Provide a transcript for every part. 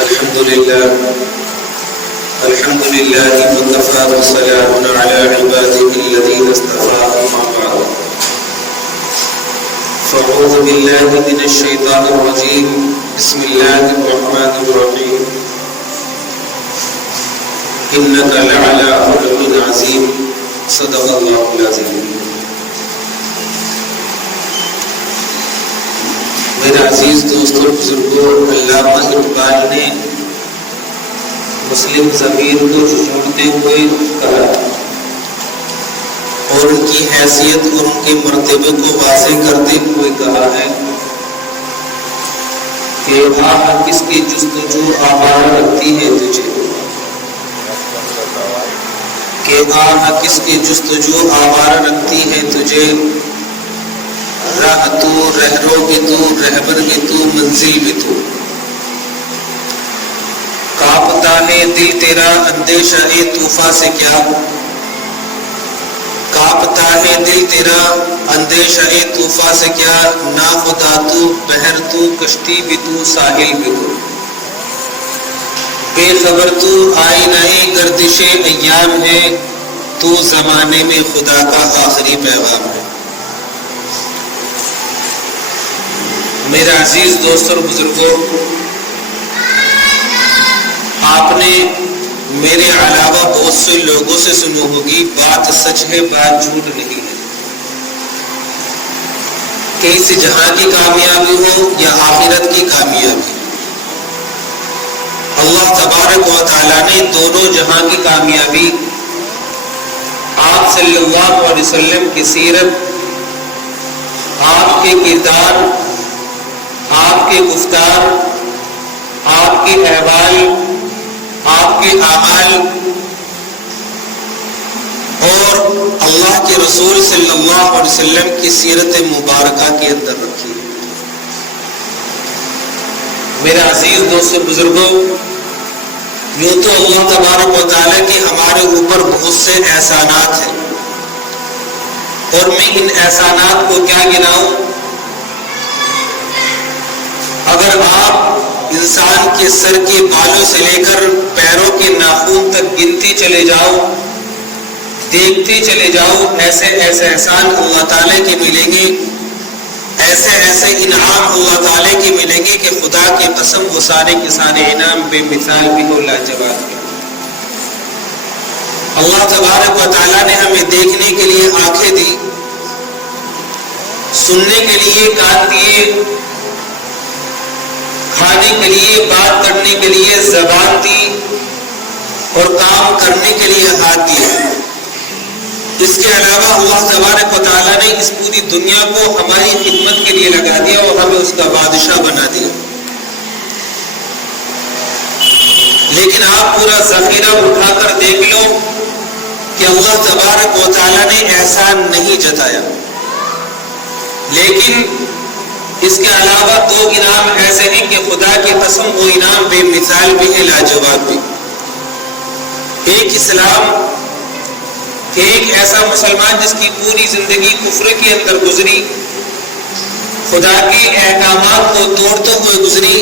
الحمد لله وكفى وسلام على عباده الذين اصطفى أما بعد فأعوذ بالله من الشيطان الرجيم بسم الله الرحمن الرحيم إنك لعلى خلق عظيم صدق الله العظيم. میرے عزیز دوستوں بزرگوں، علامہ اقبال نے مسلم ضمیر کو جھجھوڑتے ہوئے کہا اور ان کی حیثیت اور ان کے مرتبے کو واضح کرتے ہوئے کہا ہے کہ آہ کس کی جستجو آوارہ رکھتی ہے تجھے، کہ آہ کس کی جستجو آوارہ رکھتی ہے تجھے، راہ تو رہرو بھی تو رہبر بھی تو منزل بھی تو، کانپتا ہے دل تیرا اندیشہ طوفاں سے کیا، کانپتا ہے دل تیرا اندیشہ طوفاں سے کیا، نا خدا تو بحر تو کشتی بھی تو ساحل بھی تو، بے خبر تو آئینہ گردش ایام ہے، تو زمانے میں خدا کا آخری پیغام ہے. میرے عزیز دوستوں اور بزرگوں، آپ نے میرے علاوہ بہت سے لوگوں سے سنی ہوگی بات سچ ہے بات جھوٹ نہیں ہے، کہ اس جہاں کی کامیابی ہو یا آخرت کی کامیابی، اللہ تبارک و تعالیٰ نے دونوں جہاں کی کامیابی آپ صلی اللہ علیہ وسلم کی سیرت، آپ کے کردار، آپ کے گفتار، آپ کے احوال، آپ کے اعمال اور اللہ کے رسول صلی اللہ علیہ وسلم کی سیرت مبارکہ کے اندر رکھی ہے. میرے عزیز دوستوں بزرگوں، یوں تو اللہ تبارک و تعالیٰ کے ہمارے اوپر بہت سے احسانات ہیں، اور میں ان احسانات کو کیا گناؤں؟ اگر آپ انسان کے سر کے بالوں سے لے کر پیروں کے ناخن تک گنتے چلے جاؤ، دیکھتے چلے جاؤ، ایسے ایسے احسان اللہ تعالیٰ کے ملیں گے، ایسے ایسے انعام اللہ تعالیٰ کے ملیں گے کہ خدا کی قسم وہ سارے کے سارے انعام بے مثال بھی ہو، لاجواب بھی. اللہ تبارک و تعالیٰ نے ہمیں دیکھنے کے لیے آنکھیں دی، سننے کے لیے کان دیے، کھانے کے لیے، بات کرنے کے لیے زبان دی، اور کام کرنے کے لیے ہاتھ دیے. اس کے علاوہ اللہ تبارک و تعالیٰ نے اس پوری دنیا کو ہماری خدمت کے لیے لگا دیا اور ہمیں اس کا بادشاہ بنا دیا. لیکن آپ پورا ذخیرہ اٹھا کر دیکھ لو کہ اللہ تبارک و تعالیٰ نے احسان نہیں جتایا. لیکن اس کے علاوہ دو انعام ایسے ہیں کہ خدا کی قسم وہ انعام بے مثال بھی ہے، لاجواب بھی. ایک اسلام، ایک ایسا مسلمان جس کی پوری زندگی کفر کے اندر گزری، خدا کے احکامات کو توڑتے ہوئے گزری،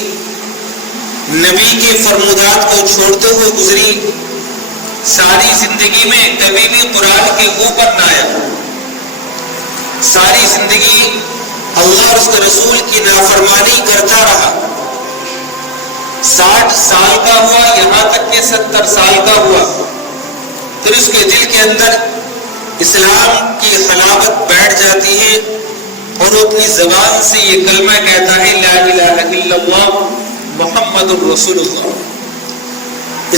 نبی کے فرمودات کو چھوڑتے ہوئے گزری، ساری زندگی میں کبھی بھی قرآن کے اوپر نہ آیا، ساری زندگی اللہ اور اس کے رسول کی نافرمانی کرتا رہا، 60 سال کا ہوا، یہاں تک کہ 70 سال کا ہوا، پھر اس کے دل کے اندر اسلام کی خلافت بیٹھ جاتی ہے اور وہ اپنی زبان سے یہ کلمہ کہتا ہے لا الہ الا اللہ محمد الرسول اللہ.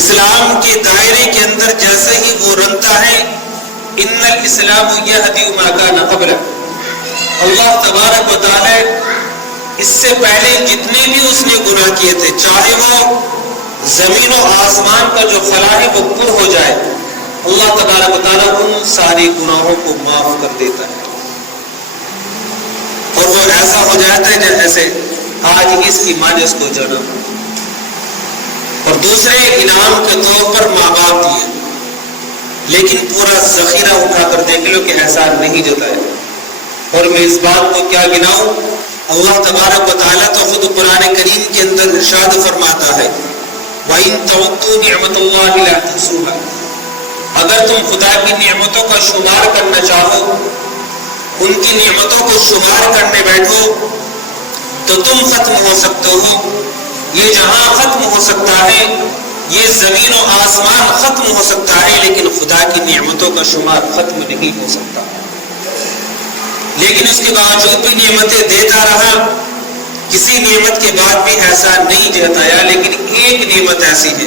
اسلام کے دائرے کے اندر جیسے ہی وہ رنگتا ہے ان الاسلام یہدی ما کان قبلہ، اللہ تبارک و تعالی اس سے پہلے جتنے بھی اس نے گناہ کیے تھے، چاہے وہ زمین و آسمان کا جو خلا ہے وہ پر ہو جائے، اللہ تبارک و تعالی ان سارے گناہوں کو معاف کر دیتا ہے، اور وہ ایسا ہو جاتا ہے جیسے آج اس کی ماں نے اس کو جنم. اور دوسرے انعام کے طور پر ماں باپ دیے، لیکن پورا ذخیرہ اٹھا کر دیکھ لو کہ احسان نہیں جتایا. اور میں اس بات کو کیا گناؤں؟ اللہ تبارک و تعالیٰ تو خود قرآن کریم کے اندر ارشاد فرماتا ہے وَإِن تَعُدُّوا نِعْمَةَ اللَّهِ لَا تُحْصُوهَا، اگر تم خدا کی نعمتوں کا شمار کرنا چاہو، ان کی نعمتوں کو شمار کرنے بیٹھو تو تم ختم ہو سکتے ہو. یہ جہاں ختم ہو سکتا ہے، یہ زمین و آسمان ختم ہو سکتا ہے، لیکن خدا کی نعمتوں کا شمار ختم نہیں ہو سکتا. لیکن اس کے باوجود بھی نعمتیں دیتا رہا، کسی نعمت کے بعد بھی ایسا نہیں جتایا. لیکن ایک نعمت ایسی ہے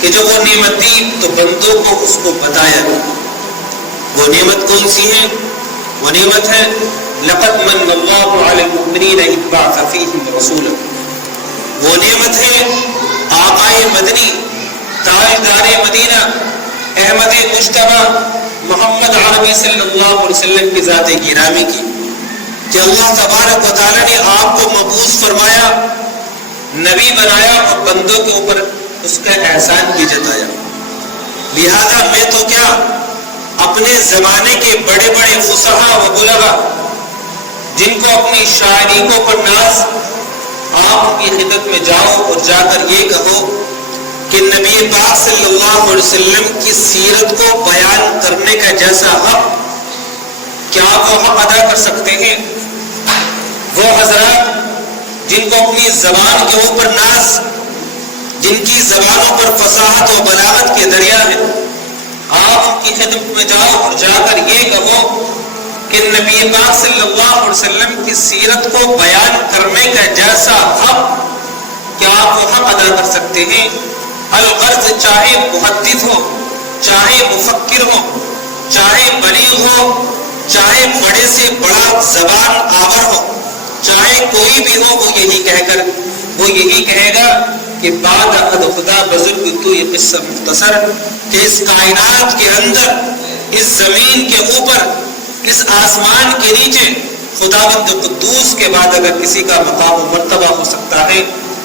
کہ جو وہ نعمت دی تو بندوں کو اس کو بتایا. وہ نعمت کون سی ہے؟ وہ نعمت ہے لقد من اللہ علی المؤمنین اذ بعث فیہم رسولا. وہ نعمت ہے آقائے مدنی، تاجدار مدینہ، احمد مجتبی محمد عربی صلی اللہ علیہ وسلم کی ذات گرامی کی، کہ اللہ تبارک و تعالیٰ نے آپ کو مبعوث فرمایا، نبی بنایا اور بندوں کے اوپر اس کا احسان بھی جتایا. لہذا میں تو کیا، اپنے زمانے کے بڑے بڑے فصحاء و بلغاء جن کو اپنی شاعری کو پر ناز، آپ کی خدمت میں جاؤ اور جا کر یہ کہو کہ نبی پاک صلی اللہ علیہ وسلم کی سیرت کو بیان کرنے کا جیسا حق کیا آپ وہ حق ادا کر سکتے ہیں؟ وہ حضرات جن کو اپنی زبان کے اوپر ناز، جن کی زبانوں پر فصاحت و بلاغت کے دریا ہیں، آپ ان کی خدمت میں جاؤ اور جا کر یہ کہو کہ نبی پاک صلی اللہ علیہ وسلم کی سیرت کو بیان کرنے کا جیسا حق کیا آپ وہ حق ادا کر سکتے ہیں؟ الغرض چاہے محدث ہو، چاہے مفکر ہو، چاہے بلیغ ہو، چاہے بڑے سے بڑا زبان آور ہو، چاہے کوئی بھی ہو، وہ یہی کہے گا کہ بعد احد خدا بزرگ تو یہ قصہ مختصر، کہ اس کائنات کے اندر، اس زمین کے اوپر، اس آسمان کے نیچے خداوند قدوس کے بعد اگر کسی کا مقام و مرتبہ ہو سکتا ہے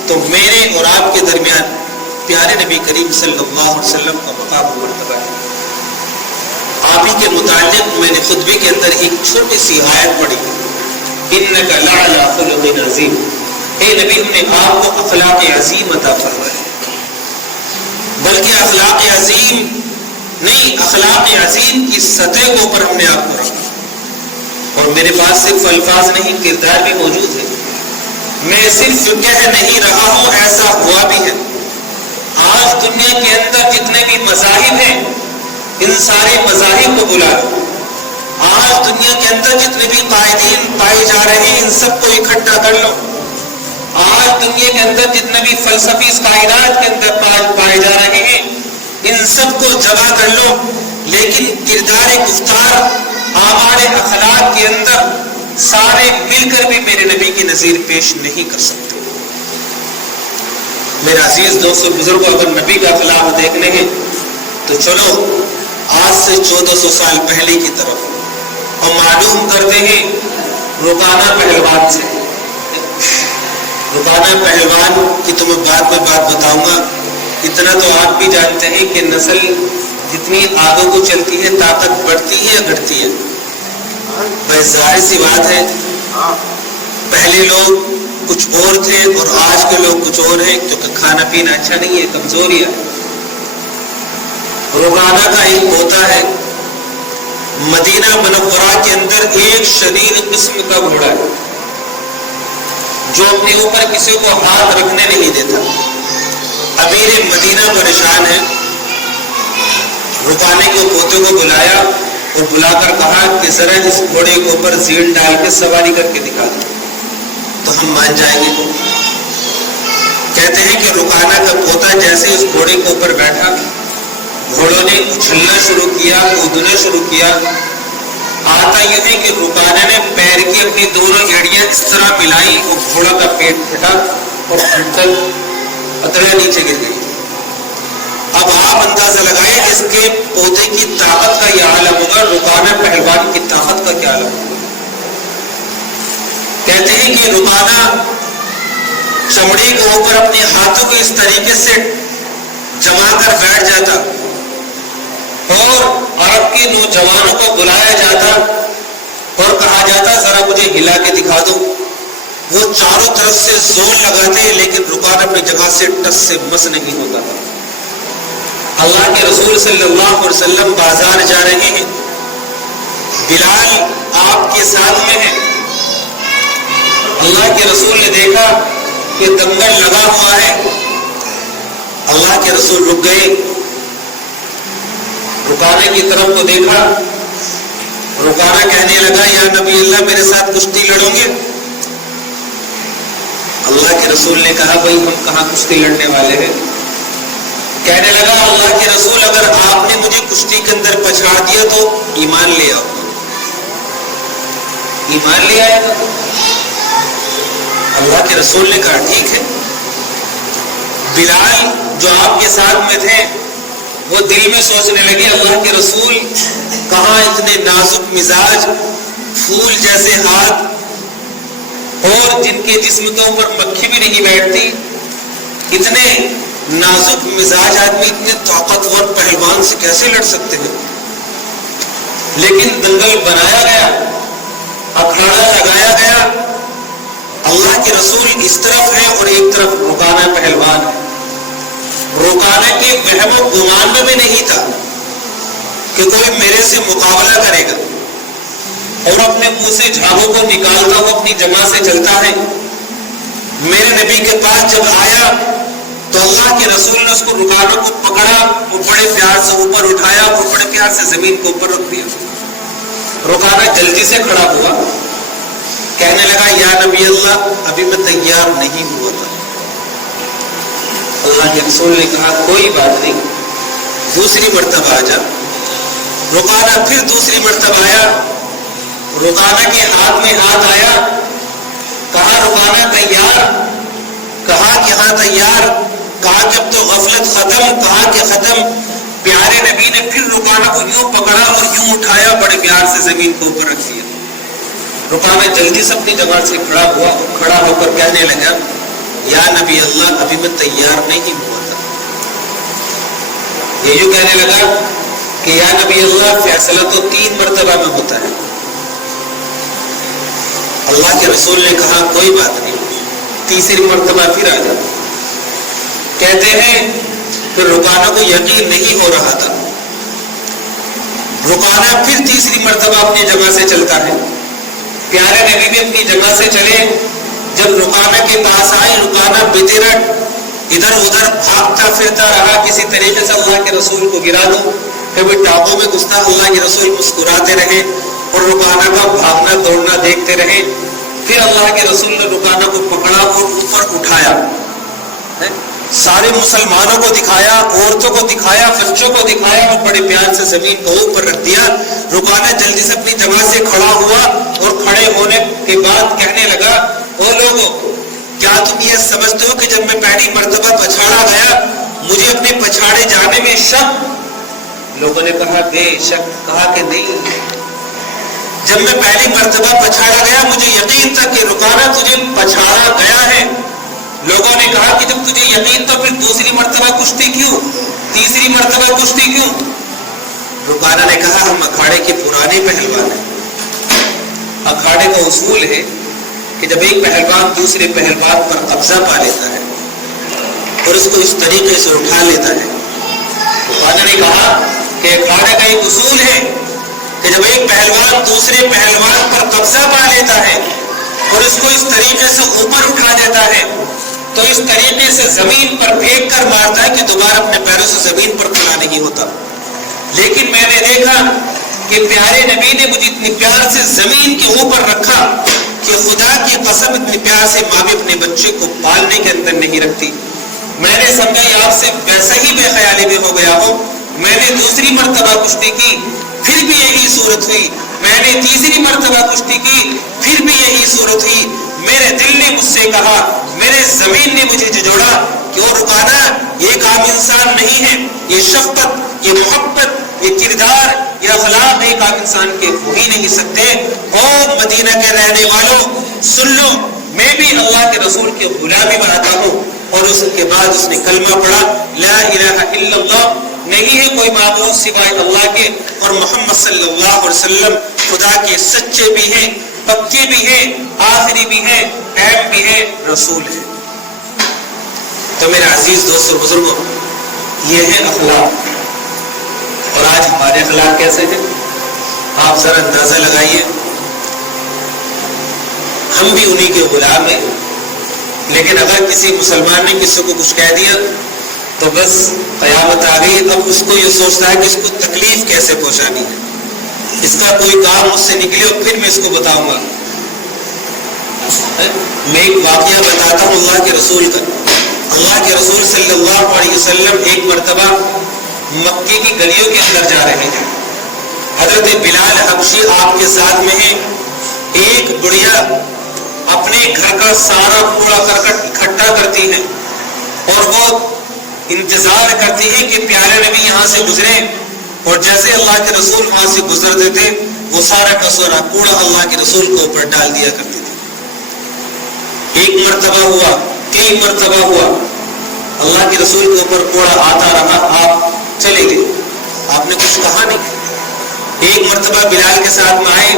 تو میرے اور آپ کے درمیان پیارے نبی کریم صلی اللہ علیہ وسلم کا مقام و مرتبہ ہے. آپ ہی کے متعلق میں نے خطبے کے اندر ایک چھوٹی سی آیت پڑھی، انک لعلی خلق عظیم. اے نبی، ہم نے آپ کو اخلاق عظیم عطا فرمائے، بلکہ اخلاق عظیم نہیں، اخلاق عظیم کی سطح کے اوپر ہم نے آپ کو رکھا. اور میرے پاس صرف الفاظ نہیں، کردار بھی موجود ہے. میں صرف کہہ نہیں رہا ہوں، ایسا ہوا بھی ہے. آج دنیا کے اندر جتنے بھی مذاہب ہیں، ان سارے مذاہب کو بلا لو. آج دنیا کے اندر جتنے بھی قائدین پائے جا رہے ہیں، ان سب کو اکٹھا کر لو. آج دنیا کے اندر جتنے بھی فلسفی اس کائنات کے اندر پائے جا رہے ہیں، ان سب کو جمع کر لو، لیکن کردار گفتار، اعمال اخلاق کے اندر سارے مل کر بھی میرے نبی کی نظیر پیش نہیں کر سکتے. میرے عزیز دوستو بزرگوں، اگر نبی کا اخلاق دیکھنے ہیں تو چلو آج سے 1400 سال پہلے کی طرف اور معلوم کرتے ہیں رکانہ پہلوان سے. رکانہ پہلوان کی تو میں بعد میں بات بتاؤں گا. اتنا تو آپ بھی جانتے ہیں کہ نسل جتنی آگے کو چلتی ہے طاقت بڑھتی ہے یا گھٹتی ہے؟ بھائی ظاہر سی بات ہے، پہلے لوگ کچھ اور تھے اور آج کے لوگ کچھ اور ہیں، کیونکہ کھانا پینا اچھا نہیں ہے، کمزوری ہے. رکانہ کا ایک ہوتا ہے مدینہ منورہ کے اندر ایک شدید قسم کا گھوڑا ہے جو اپنے اوپر کسی کو ہاتھ رکھنے نہیں دیتا. امیر مدینہ پریشان ہے، رکانے کے پوتے کو بلایا اور بلا کر کہا کہ ذرا اس گھوڑے کے اوپر زیل ڈال کے سواری کر کے دکھا دو تو ہم مان جائیں گے. کہتے ہیں کہ رکانہ کا پوتا جیسے اس گھوڑے کے اوپر بیٹھا، گھوڑوں نے اچھلنا شروع کیا، کودنا شروع کیا. آتا یہ ہے کہ رکانہ نے پیر کی اپنی دونوں ایڑیاں اس طرح ملائی اور گھوڑا کا پیٹ پھٹا اور پھٹ کر اترا نیچے گر گئی. اب آپ اندازہ لگائیں اس کے پوتے کی طاقت کا یہ عالم ہوگا، رکانہ پہلوان کی طاقت کا کیا عالم ہوگا. کہتے ہیں کہ رکانہ چمڑے کے اوپر اپنے ہاتھوں کو اس طریقے سے جما کر بیٹھ جاتا اور عرب کے نوجوانوں کو بلایا جاتا اور کہا جاتا ذرا مجھے ہلا کے دکھا دو. وہ چاروں طرف سے زور لگاتے لیکن رکان اپنی جگہ سے ٹس سے مس نہیں ہوتا تھا۔ اللہ کے رسول صلی اللہ علیہ وسلم بازار جا رہے ہیں، بلال آپ کے ساتھ میں ہے۔ اللہ کے رسول نے دیکھا کہ دنگل لگا ہوا ہے، اللہ کے رسول رک گئے، رکانے کی طرف کو دیکھا، رکانا کہنے لگا یا نبی اللہ میرے ساتھ کشتی لڑو گے؟ اللہ کے رسول نے کہا بھائی ہم کہاں کشتی لڑنے والے ہیں۔ کہنے لگا اللہ کے رسول اگر آپ نے مجھے کشتی کے اندر پچھاڑ دیا تو ایمان لے آؤ، ایمان لے آئے گا؟ اللہ کے رسول نے کہا ٹھیک ہے۔ بلال جو آپ کے ساتھ میں تھے وہ دل میں سوچنے لگے اللہ کے رسول کہاں اتنے نازک مزاج، پھول جیسے ہاتھ اور جن کے جسم کے اوپر مکھی بھی نہیں بیٹھتی، اتنے نازک مزاج آدمی اتنے طاقتور پہلوان سے کیسے لڑ سکتے ہیں؟ لیکن دنگل بنایا گیا، اکھاڑا لگایا گیا، اللہ کے رسول اس طرف ہے اور ایک طرف رکانہ پہلوان ہے۔ رکانہ کے وہم و گمان میں بھی نہیں تھا کہ کوئی میرے سے مقابلہ کرے گا، اور اپنے منہ سے جھاگوں کو نکالتا ہوا اپنی جگہ سے چلتا ہے۔ میرے نبی کے پاس جب آیا تو اللہ کے رسول نے اس کو رکانہ کو پکڑا، وہ بڑے پیار سے اوپر اٹھایا اور بڑے پیار سے زمین کے اوپر رکھ دیا۔ رکانہ جلدی سے کھڑا ہوا، کہنے لگا یا نبی اللہ ابھی میں تیار نہیں ہوا تھا۔ اللہ کے رسول نے کہا کوئی بات نہیں، دوسری مرتبہ آ جا۔ رکانہ پھر دوسری مرتبہ آیا، رکانہ کے ہاتھ میں ہاتھ آیا، کہا رکانہ تیار؟ کہا کہ ہاں تیار۔ کہا کہ اب تو غفلت ختم؟ کہا کہ ختم۔ پیارے نبی نے پھر رکانہ کو یوں پکڑا اور یوں اٹھایا، بڑے پیار سے زمین کو اوپر رکھ دیا۔ رکانہ جلدی سے اپنی جگہ سے کھڑا ہوا، کھڑا ہو کر کہنے لگا یا نبی اللہ ابھی میں تیار نہیں ہوا تھا۔ یہ جو کہنے لگا کہ یا نبی اللہ فیصلہ تو 3 مرتبہ میں ہوتا ہے۔ اللہ کے رسول نے کہا کوئی بات نہیں، تیسری مرتبہ پھر آ جاتا۔ کہتے ہیں پھر رکانہ کو یقین نہیں ہو رہا تھا، رکانہ پھر تیسری مرتبہ اپنی جگہ سے چلتا ہے۔ پیارے نبی بھی اپنی جگہ سے چلے، جب رکانہ کے پاس آئے رکانہ بترٹ ادھر ادھر بھاگتا پھرتا رہا، کسی طریقے سے اللہ کے رسول کو گرا دو، کبھی ٹاپوں میں گھستا، اللہ کے رسول مسکراتے رہے اور رکانہ کا بھاگنا دوڑنا دیکھتے رہے۔ پھر اللہ کے رسول نے رکانہ کو پکڑا اور اوپر اٹھایا، سارے مسلمانوں کو دکھایا، عورتوں کو دکھایا، بچوں کو دکھایا اور بڑے پیار سے زمین کو اوپر رکھ دیا۔ رکانہ جلدی سے اپنی جگہ سے کھڑا ہوا اور کھڑے ہونے کے بعد کہنے لگا او لوگوں کیا تم یہ سمجھتے ہو کہ جب میں پہلی مرتبہ پچھاڑا گیا مجھے اپنے پچھاڑے جانے میں شک؟ لوگوں نے کہا بے شک۔ کہا کہ نہیں، جب میں پہلی مرتبہ پچھاڑا گیا مجھے یقین تھا کہ رکانہ تجھے پچھاڑا گیا ہے۔ لوگوں نے کہا کہ جب تجھے یقین تو پھر دوسری مرتبہ کشتی کیوں، تیسری مرتبہ کشتی کیوں؟ رکانہ نے کہا ہم اکھاڑے کے پرانے پہلوان ہیں، اکھاڑے کا اصول ہے کہ جب ایک پہلوان دوسرے پہلوان پر قبضہ پا لیتا ہے اور اس کو اس طریقے سے اٹھا لیتا ہے، رکانہ نے کہا کہ اکھاڑے کا ایک اصول ہے کہ جب ایک پہلوان دوسرے پہلوان پر قبضہ پا لیتا ہے اور اس کو اس طریقے سے اوپر اٹھا دیتا ہے تو اس طریقے سے زمین پر پھینک کر مارتا ہے کہ دوبارہ اپنے پیروں سے زمین پر کھڑا نہیں ہوتا۔ لیکن میں نے دیکھا کہ پیارے نبی نے مجھے اتنی پیار سے زمین کے اوپر رکھا کہ خدا کی قسم اتنی پیار سے ماں بھی اپنے بچے کو پالنے کے اندر نہیں رکھتی۔ میں نے سمجھا یہ آپ سے ویسا ہی بے خیالی میں ہو گیا ہو۔ میں نے دوسری مرتبہ کشتی کی پھر بھی یہی صورت ہوئی، میں نے تیسری مرتبہ کشتی کی پھر بھی یہی صورت ہوئی۔ میرے دل نے مجھ سے کہا، میرے زمین نے مجھے جھجھوڑا کہ وہ رکانہ یہ ایک عام انسان نہیں ہے، یہ شفقت، یہ محبت، یہ کردار، یہ اخلاق ایک عام انسان کے ہو ہی نہیں سکتے۔ او مدینہ کے رہنے والوں سن لو، میں بھی اللہ کے رسول کے غلامی بناتا ہوں۔ اور اس کے بعد اس نے کلمہ پڑھا لا الہ الا اللہ، نہیں ہے کوئی معبود سوائے اللہ کے، اور محمد صلی اللہ علیہ وسلم خدا کے سچے بھی ہیں، پکے بھی ہیں، آخری بھی ہے، اہم بھی ہے، رسول ہے۔ تو میرے عزیز دوستوں بزرگوں، یہ ہے اخلاق۔ اور آج ہمارے اخلاق کیسے ہیں آپ ذرا اندازہ لگائیے۔ ہم بھی انہی کے غلام ہیں، لیکن اگر کسی مسلمان نے کسی کو کچھ کہہ دیا تو بس قیامت آ گئی۔ اب اس کو یہ سوچتا ہے کہ اس کو تکلیف کیسے پہنچانی ہے، اس کا کوئی کام مجھ سے نکلے اور پھر میں اس کو بتاؤں گا۔ میں ایک واقعہ بتاتا ہوں اللہ کے رسول کا۔ اللہ کے رسول صلی اللہ علیہ وسلم ایک مرتبہ مکے کی گلیوں کے اندر جا رہے ہیں۔ حضرت بلال حبشی آپ کے ساتھ میں ہیں۔ ایک بڑھیا اپنے گھر کا سارا کوڑا کرکٹ اکٹھا کرتی ہے اور وہ انتظار کرتی ہے کہ پیارے نبی یہاں سے گزرے، اور جیسے اللہ کے رسول وہاں سے گزرتے تھے وہ سارا کا سارا کوڑا اللہ کے رسول کو اوپر ڈال دیا کرتے تھے۔ ایک مرتبہ ہوا، کئی مرتبہ ہوا، اللہ کے رسول کے اوپر کوڑا آتا رہا، آپ چلے گئے، آپ نے کچھ کہا نہیں۔ ایک مرتبہ بلال کے ساتھ میں آئے،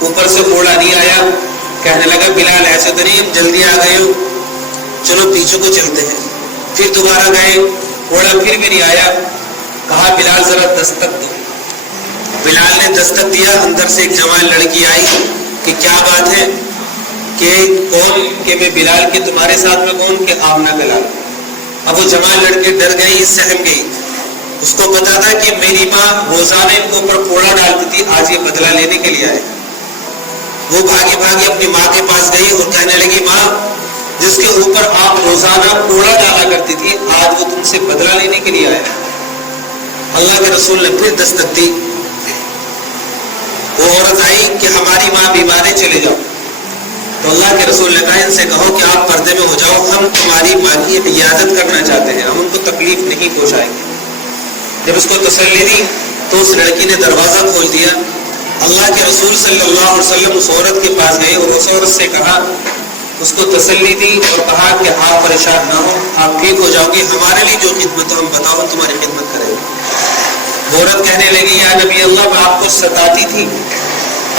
اوپر سے کوڑا نہیں آیا، کہنے لگا بلال ایسے تو نہیں جلدی آ گئے ہو، چلو پیچھے کو چلتے ہیں۔ پھر دوبارہ گئے، کوڑا پھر بھی نہیں آیا، کہا بلال ذرا دستک دو۔ بلال نے دستک دیا، اندر سے ایک جوان لڑکی آئی کہ کیا بات ہے، کہ کون، کہ میں بلال کے تمہارے ساتھ میں کون، کہ آمنہ بلال۔ اب وہ جوان لڑکی ڈر گئی، سہم گئی، اس کو پتا تھا کہ میری ماں روزانہ ان کو اوپر کوڑا ڈالتی تھی، آج یہ بدلہ لینے کے لیے آئے۔ وہ بھاگی بھاگی اپنی ماں کے پاس گئی اور کہنے لگی ماں، جس کے اوپر آپ روزانہ کوڑا ڈالا کرتی تھی، آج وہ تم سے بدلہ لینے کے لیے آئے۔ اللہ کے رسول نے پھر دستک دی، وہ عورت آئی کہ ہماری ماں بیمار ہے، چلے جاؤ۔ تو اللہ کے رسول نے کہا ان سے کہو کہ آپ پردے میں ہو جاؤ، ہم تمہاری ماں کی عیادت کرنا چاہتے ہیں، ہم ان کو تکلیف نہیں پہنچائیں گے۔ جب اس کو تسلی دی تو اس لڑکی نے دروازہ کھول دیا۔ اللہ کے رسول صلی اللہ علیہ وسلم اس عورت کے پاس گئے اور اس عورت سے کہا، اس کو تسلی دی اور کہا کہ آپ پریشان نہ ہو، آپ ٹھیک ہو جاؤ گے، ہمارے لیے جو خدمت ہو ہم بتاؤ، تمہاری خدمت کریں گے۔ وہ عورت کہنے لگی یا نبی اللہ، میں آپ کو ستاتی تھی،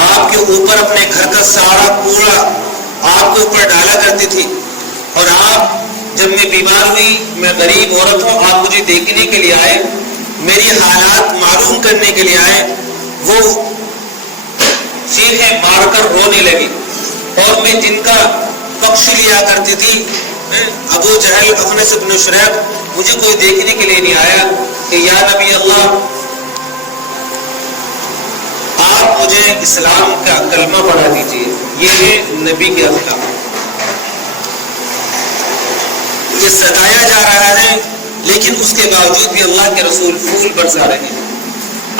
آپ کے اوپر اپنے گھر کا سارا کوڑا آپ کے اوپر ڈالا کرتی تھی، اور آپ جب میں بیمار ہوئی، میں غریب عورت ہوں، آپ مجھے دیکھنے کے لیے آئے، میری حالات معلوم کرنے کے لیے آئے۔ وہ چیخیں مار کر رونے لگی، اور میں جن کا پکش لیا کرتی تھی، ابو جہل، اخنس بن شریح، مجھے کوئی دیکھنے کے لیے نہیں آیا کہ یا نبی اللہ آپ مجھے اسلام کا کلمہ پڑھا دیجیے۔ یہ ہے نبی کے اخلاق۔ یہ ستایا جا رہا ہے لیکن اس کے باوجود بھی اللہ کے رسول پھول برسا رہے ہیں۔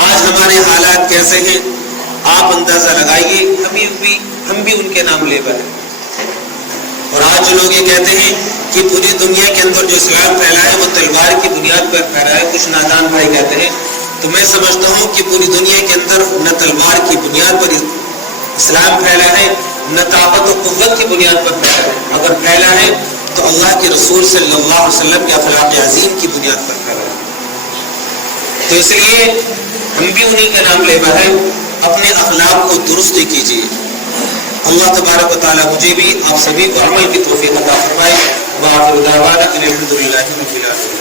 آج ہمارے حالات کیسے ہیں آپ اندازہ لگائیے، ہم بھی ان کے نام لیبر ہیں۔ اور آج جو لوگ یہ کہتے ہیں کہ پوری دنیا کے اندر جو اسلام پھیلا ہے وہ تلوار کی بنیاد پر پھیلا ہے، کچھ نادان بھائی کہتے ہیں، تو میں سمجھتا ہوں کہ پوری دنیا کے اندر نہ تلوار کی بنیاد پر اسلام پھیلا ہے، نہ طاقت و قوت کی بنیاد پر پھیلا ہے۔ اگر پھیلا ہے تو اللہ کے رسول صلی اللہ علیہ وسلم کے اخلاق عظیم کی بنیاد پر پھیلا ہے۔ تو اس لیے ہم بھی انہی کا نام لیبر ہیں، اپنے اخلاق کو درست کیجیے۔ اللہ تبارک و تعالی مجھے بھی آپ سبھی کو عمل کی توفیق عطا فرمائے۔ وآخر دعوانا ان الحمد للہ رب العالمین۔